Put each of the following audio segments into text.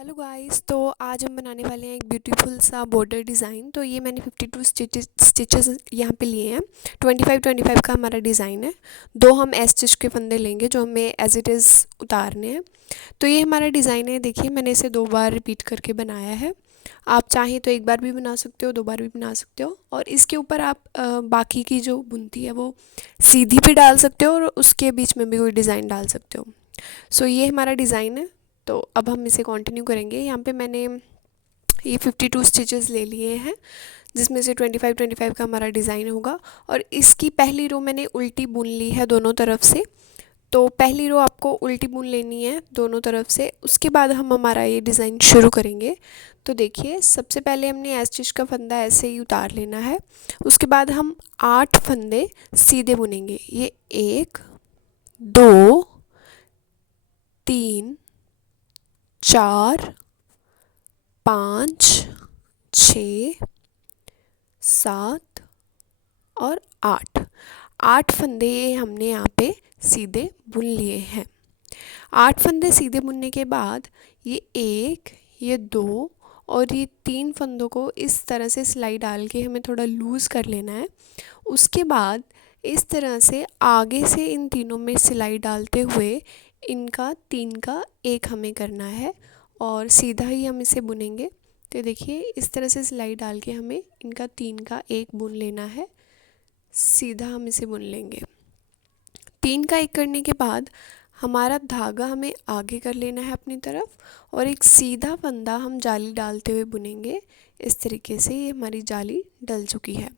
Hello guys, तो आज हम बनाने वाले हैं एक ब्यूटीफुल सा बॉर्डर डिज़ाइन। तो ये मैंने 52 स्टिचेस यहाँ पे लिए हैं। 25 का हमारा डिज़ाइन है। दो हम एस स्टिच के फंदे लेंगे जो हमें एज इट इज़ उतारने हैं। तो ये हमारा डिज़ाइन है। देखिए, मैंने इसे 2 बार रिपीट करके बनाया है। आप चाहें तो एक बार भी बना सकते हो, 2 बार भी बना सकते हो। और इसके ऊपर आप बाकी की जो बुनती है वो सीधी भी डाल सकते हो और उसके बीच में भी कोई डिज़ाइन डाल सकते हो। सो ये हमारा डिज़ाइन है। तो अब हम इसे कंटिन्यू करेंगे। यहाँ पे मैंने ये 52 स्टिचेस ले लिए हैं, जिसमें से 25 का हमारा डिज़ाइन होगा। और इसकी पहली रो मैंने उल्टी बुन ली है दोनों तरफ से। तो पहली रो आपको उल्टी बुन लेनी है दोनों तरफ से, उसके बाद हम हमारा ये डिज़ाइन शुरू करेंगे। तो देखिए, सबसे पहले हमने एस स्टिच का फंदा ऐसे ही उतार लेना है। उसके बाद हम 8 फंदे सीधे बुनेंगे। ये 1 2 3 4 5 6 7 और 8। 8 फंदे ये हमने यहाँ पे सीधे बुन लिए हैं। 8 फंदे सीधे बुनने के बाद ये 1, ये 2 और ये 3 फंदों को इस तरह से सिलाई डाल के हमें थोड़ा लूज़ कर लेना है। उसके बाद इस तरह से आगे से इन तीनों में सिलाई डालते हुए इनका 3 का 1 हमें करना है और सीधा ही हम इसे बुनेंगे। तो देखिए, इस तरह से सिलाई डाल के हमें इनका 3 का 1 बुन लेना है। सीधा हम इसे बुन लेंगे। 3 का 1 करने के बाद हमारा धागा हमें आगे कर लेना है अपनी तरफ और एक सीधा फंदा हम जाली डालते हुए बुनेंगे। इस तरीके से ये हमारी जाली डल चुकी है।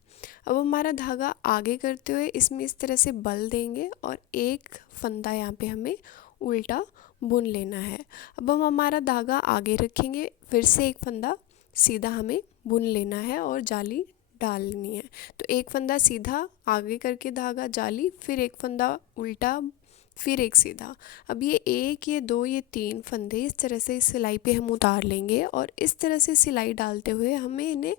अब हमारा धागा आगे करते हुए इसमें इस तरह से बल देंगे और एक फंदा यहाँ पे हमें उल्टा बुन लेना है। अब हम हमारा धागा आगे रखेंगे, फिर से एक फंदा सीधा हमें बुन लेना है और जाली डालनी है। तो एक फंदा सीधा आगे करके धागा जाली, फिर एक फंदा उल्टा, फिर एक सीधा। अब ये 1, ये 2, ये 3 फंदे इस तरह से इस सिलाई पे हम उतार लेंगे और इस तरह से सिलाई डालते हुए हमें इन्हें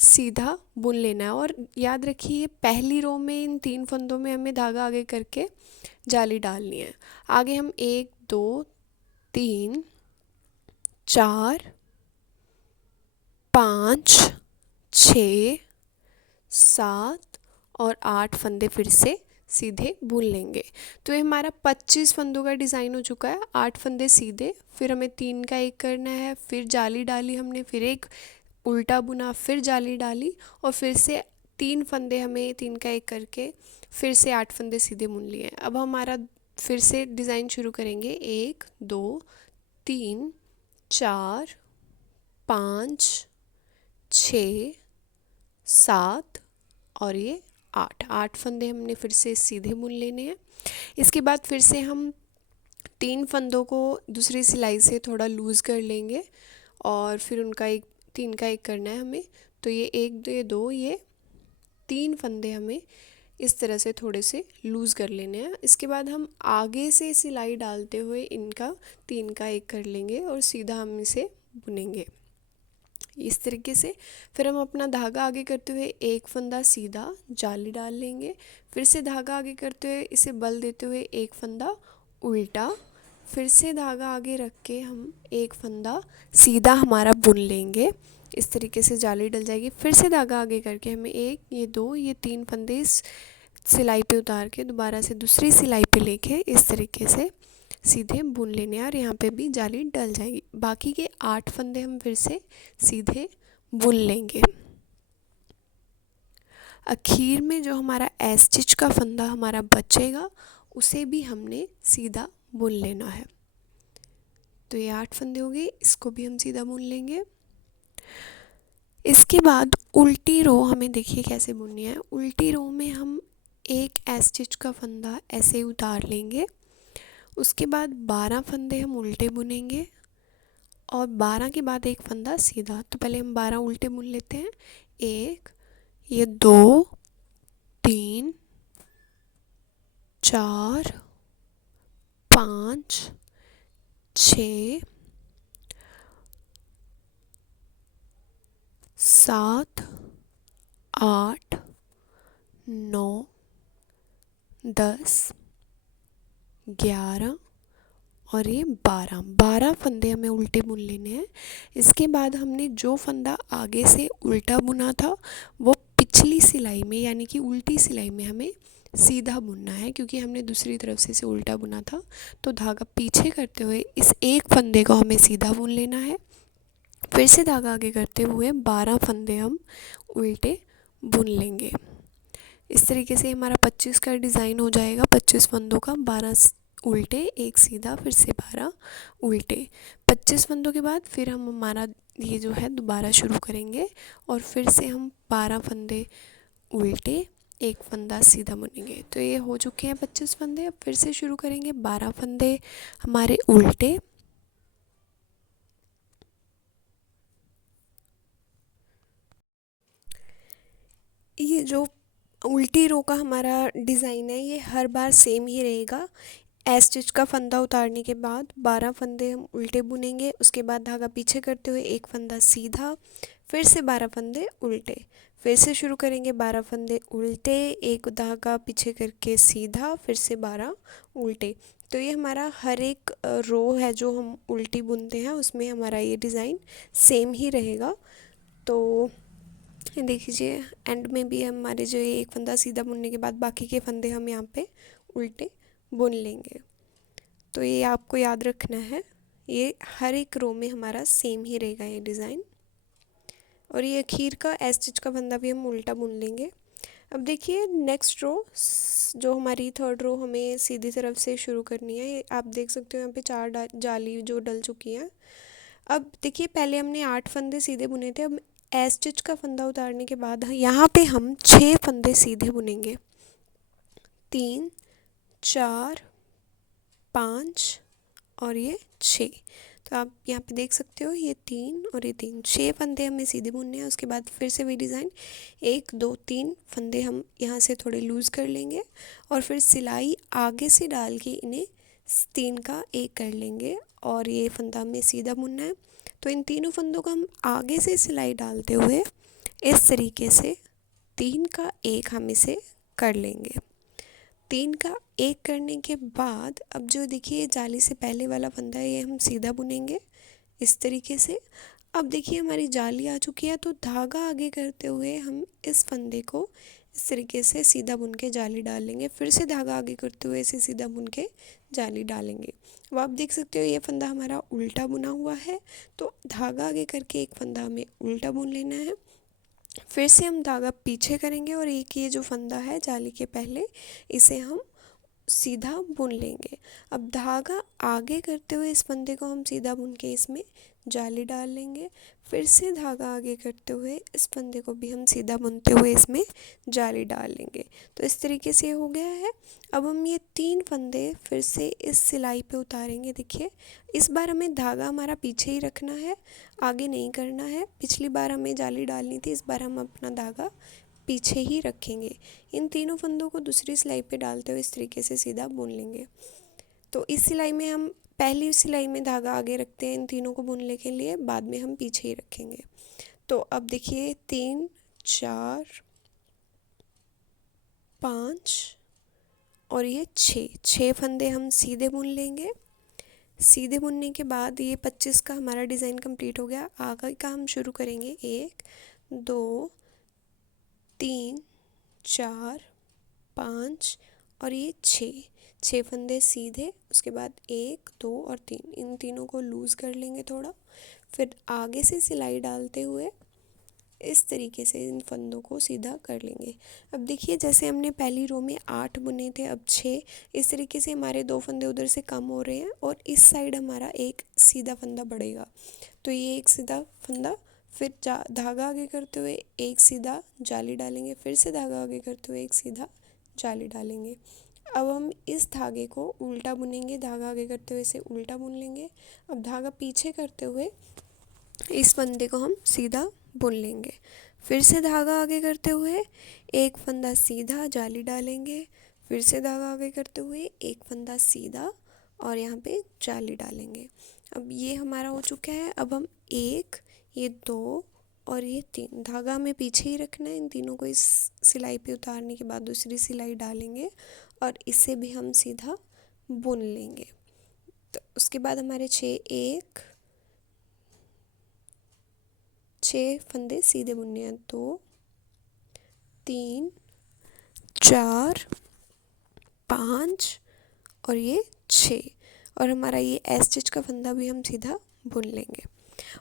सीधा बुन लेना है। और याद रखिए, पहली रो में इन 3 फंदों में हमें धागा आगे करके जाली डालनी है। आगे हम 1 2 3 4 5 6 7 और 8 फंदे फिर से सीधे बुन लेंगे। तो ये हमारा 25 फंदों का डिज़ाइन हो चुका है। 8 फंदे सीधे, फिर हमें 3 का 1 करना है, फिर जाली डाली हमने, फिर एक उल्टा बुना, फिर जाली डाली और फिर से 3 फंदे हमें 3 का 1 करके फिर से 8 फंदे सीधे बुन लिए। अब हमारा फिर से डिज़ाइन शुरू करेंगे। 1 2 3 4 5 6 7 और ये 8 फंदे हमने फिर से सीधे बुन लेने हैं। इसके बाद फिर से हम 3 फंदों को दूसरी सिलाई से थोड़ा लूज़ कर लेंगे और फिर उनका एक 3 का 1 करना है हमें। तो ये 1 ये 2 ये 3 फंदे हमें इस तरह से थोड़े से लूज़ कर लेने हैं। इसके बाद हम आगे से सिलाई डालते हुए इनका 3 का 1 कर लेंगे और सीधा हम इसे बुनेंगे इस तरीके से। फिर हम अपना धागा आगे करते हुए एक फंदा सीधा जाली डाल लेंगे, फिर से धागा आगे करते हुए इसे बल देते हुए एक फंदा उल्टा, फिर से धागा आगे रख के हम एक फंदा सीधा हमारा बुन लेंगे। इस तरीके से जाली डल जाएगी। फिर से धागा आगे करके हमें 1 ये 2 ये 3 फंदे इस सिलाई पे उतार के दोबारा से दूसरी सिलाई पे लेके इस तरीके से सीधे बुन लेने हैं और यहाँ पे भी जाली डल जाएगी। बाकी के 8 फंदे हम फिर से सीधे बुन लेंगे। आखिर में जो हमारा एस स्टिच का फंदा हमारा बचेगा उसे भी हमने सीधा बुन लेना है। तो ये 8 फंदे हो गए, इसको भी हम सीधा बुन लेंगे। इसके बाद उल्टी रो हमें देखिए कैसे बुननी है। उल्टी रो में हम एक एस स्टिच का फंदा ऐसे उतार लेंगे, उसके बाद 12 फंदे हम उल्टे बुनेंगे और 12 के बाद एक फंदा सीधा। तो पहले हम 12 उल्टे बुन लेते हैं। 1 ये 2 3 4 5 6 7 8 9 10 11 और ये 12 फंदे हमें उल्टे बुन लेने हैं। इसके बाद हमने जो फंदा आगे से उल्टा बुना था वो पिछली सिलाई में यानी कि उल्टी सिलाई में हमें सीधा बुनना है, क्योंकि हमने दूसरी तरफ से इसे उल्टा बुना था। तो धागा पीछे करते हुए इस एक फंदे को हमें सीधा बुन लेना है। फिर से धागा आगे करते हुए 12 फंदे हम उल्टे बुन लेंगे। इस तरीके से हमारा 25 का डिज़ाइन हो जाएगा। 25 फंदों का 12 उल्टे, एक सीधा, फिर से 12 उल्टे। 25 फंदों के बाद फिर हम हमारा ये जो है दोबारा शुरू करेंगे और फिर से हम 12 फंदे उल्टे, एक फंदा सीधा बुनेंगे। तो ये हो चुके हैं 25 फंदे। अब फिर से शुरू करेंगे। 12 फंदे हमारे उल्टे, ये जो उल्टी रो का हमारा डिज़ाइन है ये हर बार सेम ही रहेगा। एस स्टिच का फंदा उतारने के बाद 12 फंदे हम उल्टे बुनेंगे, उसके बाद धागा पीछे करते हुए एक फंदा सीधा, फिर से 12 फंदे उल्टे, फिर से शुरू करेंगे। 12 फंदे उल्टे, एक धागा पीछे करके सीधा, फिर से 12 उल्टे। तो ये हमारा हर एक रो है जो हम उल्टी बुनते हैं उसमें हमारा ये डिज़ाइन सेम ही रहेगा। तो देख लीजिए एंड में भी हमारे जो ये एक फंदा सीधा बुनने के बाद बाकी के फंदे हम यहाँ पे उल्टे बुन लेंगे। तो ये आपको याद रखना है, ये हर एक रो में हमारा सेम ही रहेगा ये डिज़ाइन। और ये अखीर का एस स्टिच का फंदा भी हम उल्टा बुन लेंगे। अब देखिए नेक्स्ट रो जो हमारी थर्ड रो हमें सीधी तरफ से शुरू करनी है। ये आप देख सकते हो यहाँ पे 4 जाली जो डल चुकी हैं। अब देखिए पहले हमने 8 फंदे सीधे बुने थे। अब एस स्टिच का फंदा उतारने के बाद यहाँ पे हम 6 फंदे सीधे बुनेंगे। 3, 4, 5 और ये 6। तो आप यहाँ पे देख सकते हो ये 3 और ये 3, 6 फंदे हमें सीधे बुनने हैं। उसके बाद फिर से वही डिज़ाइन 1, 2, 3 फंदे हम यहाँ से थोड़े लूज़ कर लेंगे और फिर सिलाई आगे से डाल के इन्हें 3 का 1 कर लेंगे और ये फंदा हमें सीधा बुनना है। तो इन तीनों फंदों को हम आगे से सिलाई डालते हुए इस तरीके से 3 का 1 हम इसे कर लेंगे। 3 का 1 करने के बाद अब जो देखिए जाली से पहले वाला फंदा है ये हम सीधा बुनेंगे इस तरीके से। अब देखिए हमारी जाली आ चुकी है, तो धागा आगे करते हुए हम इस फंदे को इस तरीके से सीधा बुन के जाली डाल लेंगे। फिर से धागा आगे करते हुए इसे सीधा बुन के जाली डालेंगे। अब आप देख सकते हो ये फंदा हमारा उल्टा बुना हुआ है, तो धागा आगे करके एक फंदा हमें उल्टा बुन लेना है। फिर से हम धागा पीछे करेंगे और एक ये जो फंदा है जाली के पहले इसे हम सीधा बुन लेंगे। अब धागा आगे करते हुए इस फंदे को हम सीधा बुन के इसमें जाली डाल लेंगे। फिर से धागा आगे करते हुए इस फंदे को भी हम सीधा बुनते हुए इसमें जाली डाल लेंगे। तो इस तरीके से हो गया है। अब हम ये 3 फंदे फिर से इस सिलाई पे उतारेंगे। देखिए इस बार हमें धागा हमारा पीछे ही रखना है, आगे नहीं करना है। पिछली बार हमें जाली डालनी थी, इस बार हम अपना धागा पीछे ही रखेंगे। इन तीनों फंदों को दूसरी सिलाई पे डालते हुए इस तरीके से सीधा बुन लेंगे। तो इस सिलाई में हम पहली सिलाई में धागा आगे रखते हैं इन तीनों को बुनने के लिए, बाद में हम पीछे ही रखेंगे। तो अब देखिए 3, 4, 5 और ये 6 फंदे हम सीधे बुन लेंगे। सीधे बुनने के बाद ये 25 का हमारा डिज़ाइन कंप्लीट हो गया। आगे का हम शुरू करेंगे 1, 2, 3, 4, 5 और ये 6 फंदे सीधे। उसके बाद 1, 2 और 3, इन तीनों को लूज़ कर लेंगे थोड़ा। फिर आगे से सिलाई डालते हुए इस तरीके से इन फंदों को सीधा कर लेंगे। अब देखिए जैसे हमने पहली रो में 8 बुने थे, अब 6। इस तरीके से हमारे 2 फंदे उधर से कम हो रहे हैं और इस साइड हमारा एक सीधा फंदा बढ़ेगा। तो ये एक सीधा फंदा, फिर धागा आगे करते हुए एक सीधा जाली डालेंगे, फिर से धागा आगे करते हुए एक सीधा जाली डालेंगे। अब हम इस धागे को उल्टा बुनेंगे, धागा आगे करते हुए इसे उल्टा बुन लेंगे। अब धागा पीछे करते हुए इस फंदे को हम सीधा बुन लेंगे। फिर से धागा आगे करते हुए एक फंदा सीधा जाली डालेंगे, फिर से धागा आगे करते हुए एक फंदा सीधा और यहाँ पे जाली डालेंगे। अब ये हमारा हो चुका है। अब हम 1, ये 2 और ये 3 धागा हमें पीछे ही रखना है। इन तीनों को इस सिलाई पे उतारने के बाद दूसरी सिलाई डालेंगे और इसे भी हम सीधा बुन लेंगे। तो उसके बाद हमारे 6 फंदे सीधे बुनने हैं। 2 3 4 5 और ये 6, और हमारा ये एस स्टिच का फंदा भी हम सीधा बुन लेंगे।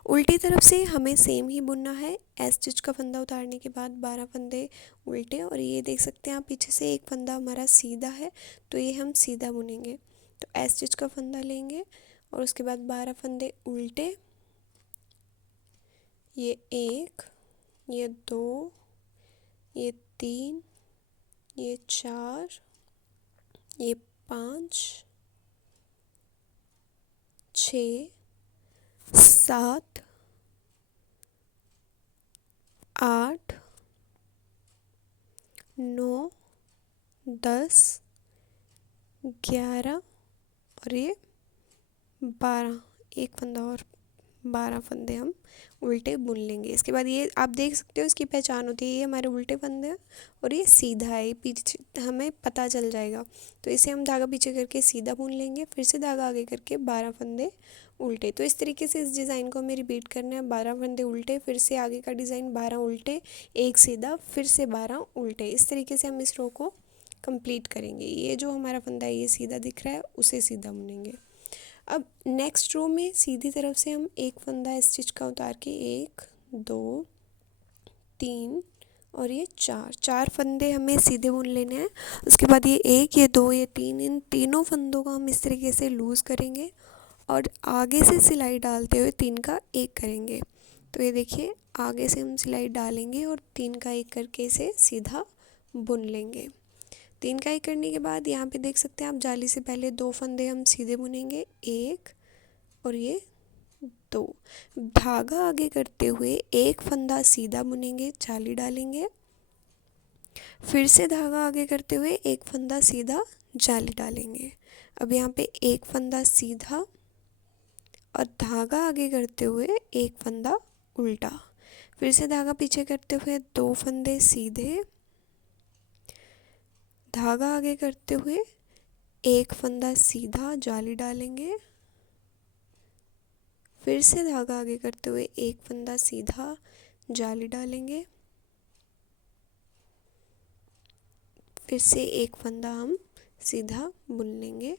उल्टी तरफ से हमें सेम ही बुनना है। एस स्टिच का फंदा उतारने के बाद 12 फंदे उल्टे, और ये देख सकते हैं आप पीछे से एक फंदा हमारा सीधा है, तो ये हम सीधा बुनेंगे। तो एस स्टिच का फंदा लेंगे और उसके बाद 12 फंदे उल्टे, ये 1, ये 2, ये 3, ये 4, ये 5 6 7 8 9 10 11 और ये 12, एक फंदा और 12 फंदे हम उल्टे बुन लेंगे। इसके बाद ये आप देख सकते हो, इसकी पहचान होती है, ये हमारे उल्टे फंदे हैं और ये सीधा है, ये पीछे हमें पता चल जाएगा। तो इसे हम धागा पीछे करके सीधा बुन लेंगे, फिर से धागा आगे करके 12 फंदे उल्टे। तो इस तरीके से इस डिज़ाइन को हमें रिपीट करना है। 12 फंदे उल्टे, फिर से आगे का डिज़ाइन 12 उल्टे, एक सीधा, फिर से 12 उल्टे। इस तरीके से हम इस रो को कंप्लीट करेंगे। ये जो हमारा फंदा है ये सीधा दिख रहा है, उसे सीधा बुनेंगे। अब नेक्स्ट रो में सीधी तरफ से हम एक फंदा स्टिच का उतार के 1 2 3 और ये 4 फंदे हमें सीधे बुन लेने हैं। उसके बाद ये 1 ये 2 ये 3, इन तीनों फंदों को हम इस तरीके से लूज़ करेंगे और आगे से सिलाई डालते हुए 3 का 1 करेंगे। तो ये देखिए, आगे से हम सिलाई डालेंगे और 3 का 1 करके इसे सीधा बुन लेंगे। 3 का 1 करने के बाद यहाँ पे देख सकते हैं आप, जाली से पहले 2 फंदे हम सीधे बुनेंगे, 1 और ये 2। धागा आगे करते हुए एक फंदा सीधा बुनेंगे, जाली डालेंगे, फिर से धागा आगे करते हुए एक फंदा सीधा, जाली डालेंगे। अब यहाँ पे एक फंदा सीधा और धागा आगे करते हुए एक फंदा उल्टा, फिर से धागा पीछे करते हुए 2 फंदे सीधे, धागा आगे करते हुए एक फंदा सीधा, जाली डालेंगे, फिर से धागा आगे करते हुए एक फंदा सीधा, जाली डालेंगे, फिर से एक फंदा हम सीधा बुन लेंगे।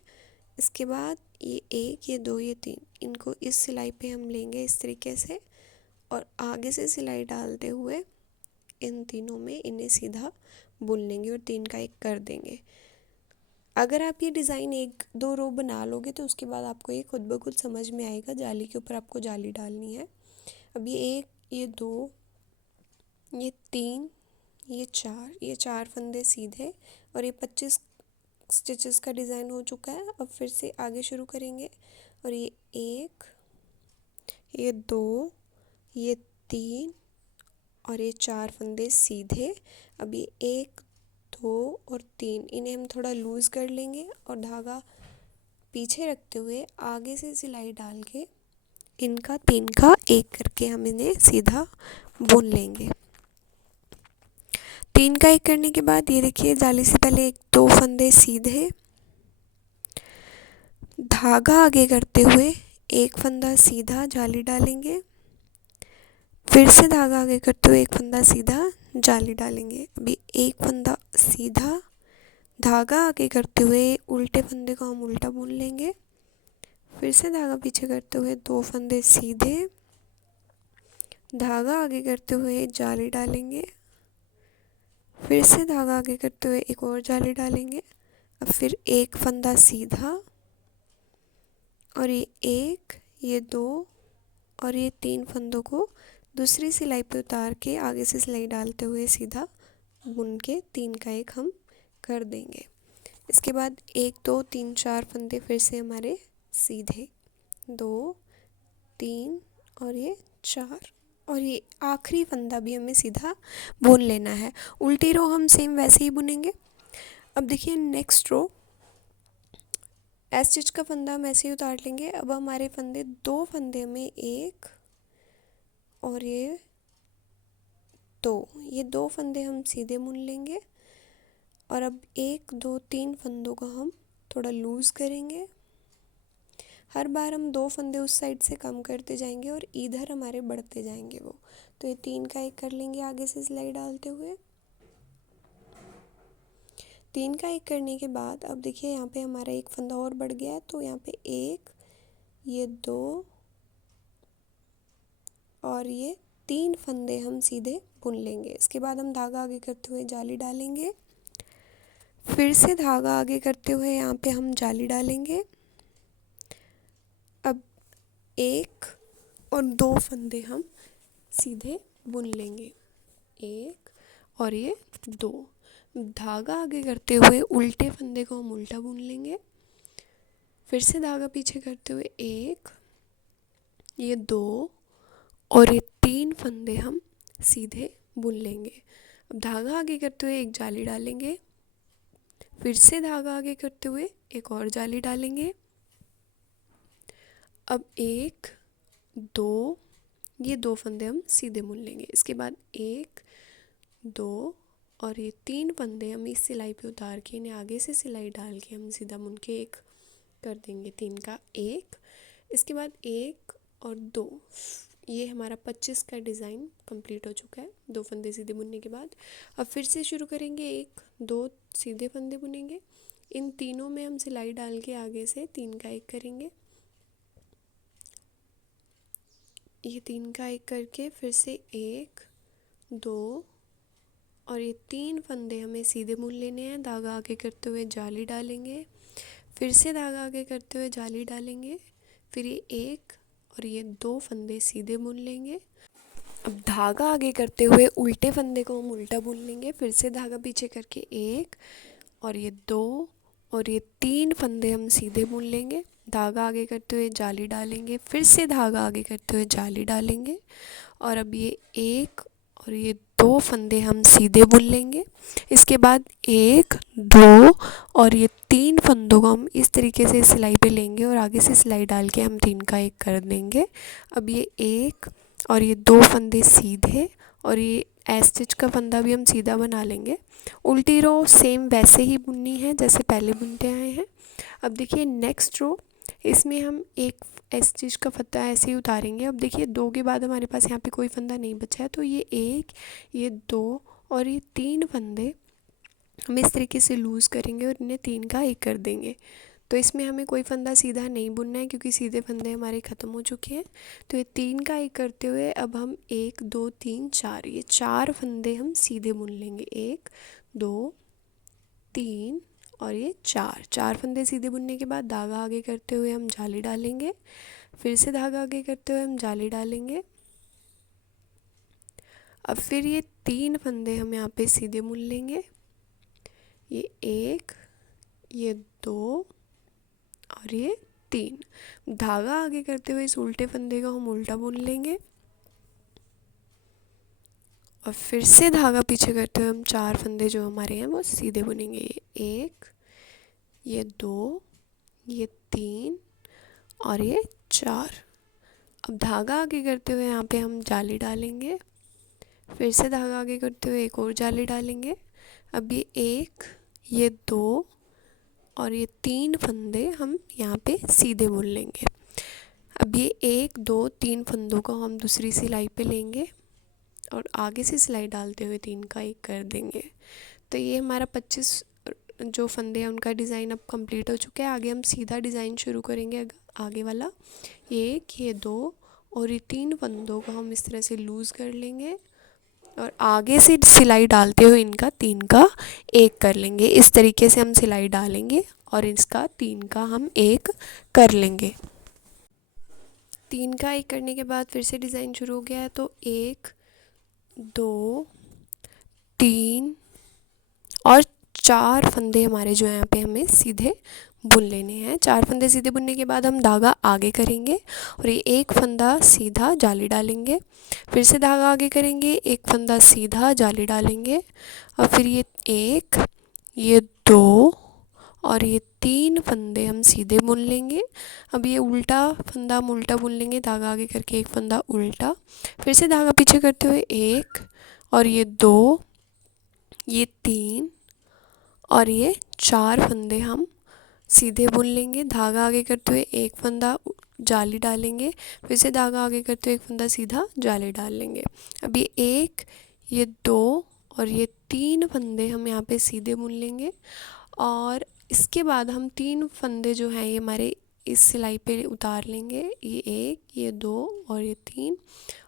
इसके बाद ये 1 ये 2 ये 3, इनको इस सिलाई पे हम लेंगे इस तरीके से और आगे से सिलाई डालते हुए इन तीनों में इन्हें सीधा बुन लेंगे और 3 का 1 कर देंगे। अगर आप ये डिज़ाइन 1-2 रो बना लोगे तो उसके बाद आपको ये खुद ब खुद समझ में आएगा। जाली के ऊपर आपको जाली डालनी है। अब ये 1 ये 2 ये 3 ये 4, ये 4 फंदे सीधे और ये 25 स्टिचेस का डिज़ाइन हो चुका है। अब फिर से आगे शुरू करेंगे और ये 1 ये 2 ये 3 और ये 4 फंदे सीधे। अब ये 1 2 और 3, इन्हें हम थोड़ा लूज़ कर लेंगे और धागा पीछे रखते हुए आगे से सिलाई डाल के इनका 3 का 1 करके हम इन्हें सीधा बुन लेंगे। 3 का 1 करने के बाद ये देखिए, जाली से पहले 2 फंदे सीधे, धागा आगे करते हुए एक फंदा सीधा, जाली डालेंगे, फिर से धागा आगे करते हुए एक फंदा सीधा, जाली डालेंगे। अभी एक फंदा सीधा, धागा आगे करते हुए उल्टे फंदे को हम उल्टा बुन लेंगे, फिर से धागा पीछे करते हुए 2 फंदे सीधे, धागा आगे करते हुए जाली डालेंगे, फिर से धागा आगे करते हुए एक और जाली डालेंगे। अब फिर एक फंदा सीधा और ये 1 ये 2 और ये 3 फंदों को दूसरी सिलाई पे उतार के आगे से सिलाई डालते हुए सीधा बुन के 3 का 1 हम कर देंगे। इसके बाद 1 2 3 4 फंदे फिर से हमारे सीधे, 2 3 और ये 4 और ये आखिरी फंदा भी हमें सीधा बुन लेना है। उल्टी रो हम सेम वैसे ही बुनेंगे। अब देखिए नेक्स्ट रो, एस स्टिच का फंदा हम ऐसे ही उतार लेंगे। अब हमारे फंदे 2 फंदे में 1 और ये 2, ये 2 फंदे हम सीधे बुन लेंगे और अब 1 2 3 फंदों को हम थोड़ा लूज़ करेंगे, हर बार हम 2 फंदे उस साइड से कम करते जाएंगे और इधर हमारे बढ़ते जाएंगे वो। तो ये 3 का एक कर लेंगे आगे से सिलाई डालते हुए। 3 का एक करने के बाद अब देखिए यहाँ पे हमारा एक फंदा और बढ़ गया है, तो यहाँ पे 1, ये 2 और ये 3 फंदे हम सीधे बुन लेंगे। इसके बाद हम धागा आगे करते हुए जाली डालेंगे, फिर से धागा आगे करते हुए यहाँ पे हम जाली डालेंगे। अब 1 और 2 फंदे हम सीधे बुन लेंगे, 1 और ये 2। धागा आगे करते हुए उल्टे फंदे को हम उल्टा बुन लेंगे, फिर से धागा पीछे करते हुए 1, ये 2 और ये 3 फंदे हम सीधे बुन लेंगे। अब धागा आगे करते हुए एक जाली डालेंगे, फिर से धागा आगे करते हुए एक और जाली डालेंगे। अब 1, 2, ये 2 फंदे हम सीधे बुन लेंगे। इसके बाद 1, 2 और ये 3 फंदे हम इस सिलाई पे उतार के इन्हें आगे से सिलाई डाल के हम सीधा बुन के एक कर देंगे, 3 का 1। इसके बाद 1 और 2, ये हमारा 25 का डिज़ाइन कंप्लीट हो चुका है 2 फंदे सीधे बुनने के बाद। अब फिर से शुरू करेंगे, 1, 2 सीधे फंदे बुनेंगे, इन तीनों में हम सिलाई डाल के आगे से 3 का एक करेंगे। ये 3 का एक करके फिर से 1, 2 और ये 3 फंदे हमें सीधे बुन लेने हैं। धागा आगे करते हुए जाली डालेंगे, फिर से धागा आगे करते हुए जाली डालेंगे, फिर ये 1 और ये 2 फंदे सीधे बुन लेंगे। अब धागा आगे करते हुए उल्टे फंदे को हम उल्टा बुन लेंगे, फिर से धागा पीछे करके 1 और ये 2 और ये 3 फंदे हम सीधे बुन लेंगे। धागा आगे करते हुए जाली डालेंगे, फिर से धागा आगे करते हुए जाली डालेंगे और अब ये 1 और ये 2 फंदे हम सीधे बुन लेंगे। इसके बाद 1, 2 और ये 3 फंदों को हम इस तरीके से सिलाई पे लेंगे और आगे से सिलाई डाल के हम 3 का एक कर देंगे। अब ये 1 और ये 2 फंदे सीधे और ये स्टिच का फंदा भी हम सीधा बना लेंगे। उल्टी रो सेम वैसे ही बुननी है जैसे पहले बुनते आए हैं। अब देखिए नेक्स्ट रो, इसमें हम एक स्टिच का फंदा ऐसे ही उतारेंगे। अब देखिए 2 के बाद हमारे पास यहाँ पे कोई फंदा नहीं बचा है, तो ये 1, ये 2 और ये 3 फंदे हम इस तरीके से लूज़ करेंगे और इन्हें 3 का एक कर देंगे। तो इसमें हमें कोई फंदा सीधा नहीं बुनना है क्योंकि सीधे फंदे हमारे ख़त्म हो चुके हैं। तो ये 3 का एक करते हुए अब हम 1, 2, 3, 4, ये 4 फंदे हम सीधे बुन लेंगे, 1, 2, 3 और ये 4 फंदे सीधे बुनने के बाद धागा आगे करते हुए हम जाली डालेंगे, फिर से धागा आगे करते हुए हम जाली डालेंगे। अब फिर ये 3 फंदे हम यहाँ पे सीधे बुन लेंगे, ये 1, ये 2 और ये 3। धागा आगे करते हुए इस उल्टे फंदे को हम उल्टा बुन लेंगे और फिर से धागा पीछे करते हुए हम 4 फंदे जो हमारे हैं वो सीधे बुनेंगे, ये 1, ये 2, ये 3 और ये 4। अब धागा आगे करते हुए यहाँ पे हम जाली डालेंगे, फिर से धागा आगे करते हुए एक और जाली डालेंगे। अब ये 1, ये 2 और ये 3 फंदे हम यहाँ पे सीधे बुन लेंगे। अब ये 1, 2, 3 फंदों को हम दूसरी सिलाई पे लेंगे और आगे से सिलाई डालते हुए 3 का एक कर देंगे। तो ये हमारा 25 जो फंदे हैं उनका डिज़ाइन अब कंप्लीट हो चुका है। आगे हम सीधा डिज़ाइन शुरू करेंगे, आगे वाला 1, ये 2 और ये 3 फंदों को हम इस तरह से लूज़ कर लेंगे और आगे से सिलाई डालते हुए इनका 3 का एक कर लेंगे। इस तरीके से हम सिलाई डालेंगे और इसका 3 का हम एक कर लेंगे। 3 का एक करने के बाद फिर से डिज़ाइन शुरू हो गया है, तो 1, 2, 3 और 4 फंदे हमारे जो हैं यहाँ पे हमें सीधे बुन लेने हैं। 4 फंदे सीधे बुनने के बाद हम धागा आगे करेंगे और ये एक फंदा सीधा जाली डालेंगे, फिर से धागा आगे करेंगे, एक फंदा सीधा जाली डालेंगे और फिर ये 1, ये 2 और ये 3 फंदे हम सीधे बुन लेंगे। अब ये उल्टा फंदा हम उल्टा बुन लेंगे, धागा आगे करके एक फंदा उल्टा, फिर से धागा पीछे करते हुए 1 और ये 2, ये 3 और ये 4 फंदे हम सीधे बुन लेंगे, धागा आगे करते हुए एक फंदा जाली डालेंगे, फिर से धागा आगे करते हुए एक फंदा सीधा जाली डाल लेंगे। अब ये 1, ये 2 और ये 3 फंदे हम यहाँ पे सीधे बुन लेंगे और इसके बाद हम 3 फंदे जो हैं ये हमारे इस सिलाई पे उतार लेंगे। ये 1, ये 2 और ये 3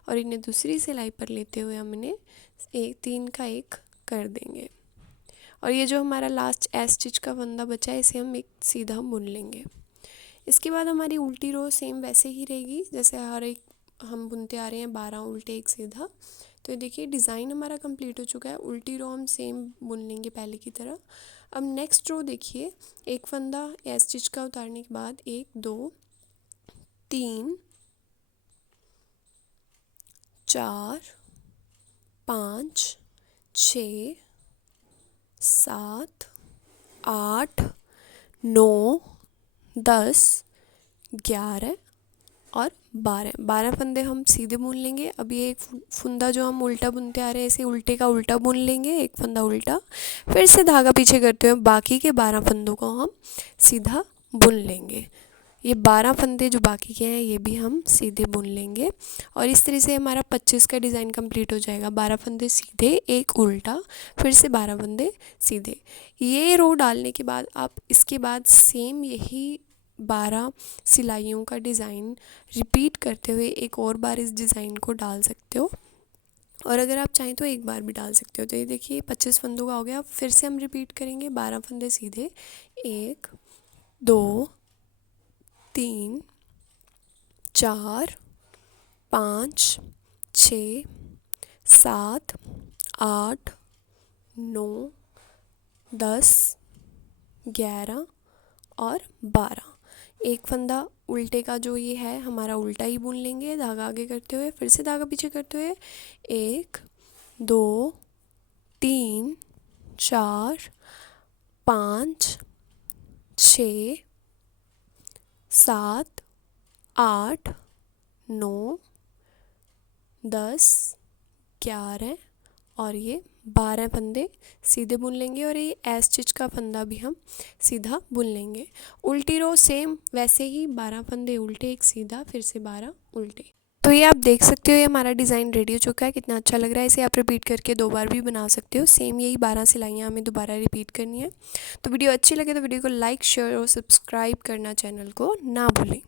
और इन्हें दूसरी सिलाई पर लेते हुए हम इन्हें 3 का 1 कर देंगे और ये जो हमारा लास्ट एस स्टिच का फंदा बचा है इसे हम एक सीधा बुन लेंगे। इसके बाद हमारी उल्टी रो सेम वैसे ही रहेगी जैसे हर एक हम बुनते आ रहे हैं, 12 उल्टे एक सीधा। तो ये देखिए डिज़ाइन हमारा कंप्लीट हो चुका है। उल्टी रो हम सेम बुन लेंगे पहले की तरह। अब नेक्स्ट रो देखिए, एक फंदा एस स्टिच का उतारने के बाद 1 2 3 4 5 6 7 8 9 10 11 और 12 फंदे हम सीधे बुन लेंगे। अब ये एक फंदा जो हम उल्टा बुनते आ रहे हैं इसे उल्टे का उल्टा बुन लेंगे, एक फंदा उल्टा, फिर से धागा पीछे करते हुए बाकी के 12 फंदों को हम सीधा बुन लेंगे। ये 12 फंदे जो बाकी के हैं ये भी हम सीधे बुन लेंगे और इस तरह से हमारा 25 का डिज़ाइन कंप्लीट हो जाएगा। 12 फंदे सीधे, एक उल्टा, फिर से 12 फंदे सीधे। ये रो डालने के बाद आप इसके बाद सेम यही 12 सिलाइयों का डिज़ाइन रिपीट करते हुए एक और बार इस डिज़ाइन को डाल सकते हो और अगर आप चाहें तो एक बार भी डाल सकते हो। तो ये देखिए 25 फंदों का हो गया। फिर से हम रिपीट करेंगे, 12 फंदे सीधे, 1 2 3 4 5 6 7 8 9 10 11 और 12। एक फंदा उल्टे का जो ये है हमारा उल्टा ही बुन लेंगे, धागा आगे करते हुए, फिर से धागा पीछे करते हुए 1 2 3 4 5 6 7 8 9 10 11 और ये 12 फंदे सीधे बुन लेंगे और ये एस स्टिच का फंदा भी हम सीधा बुन लेंगे। उल्टी रो सेम वैसे ही 12 फंदे उल्टे एक सीधा, फिर से 12 उल्टे। तो ये आप देख सकते हो ये हमारा डिज़ाइन रेडी हो चुका है, कितना अच्छा लग रहा है। इसे आप रिपीट करके 2 बार भी बना सकते हो। सेम यही 12 सिलाइयाँ हमें दोबारा रिपीट करनी है। तो वीडियो अच्छी लगे तो वीडियो को लाइक, शेयर और सब्सक्राइब करना चैनल को ना भूलें।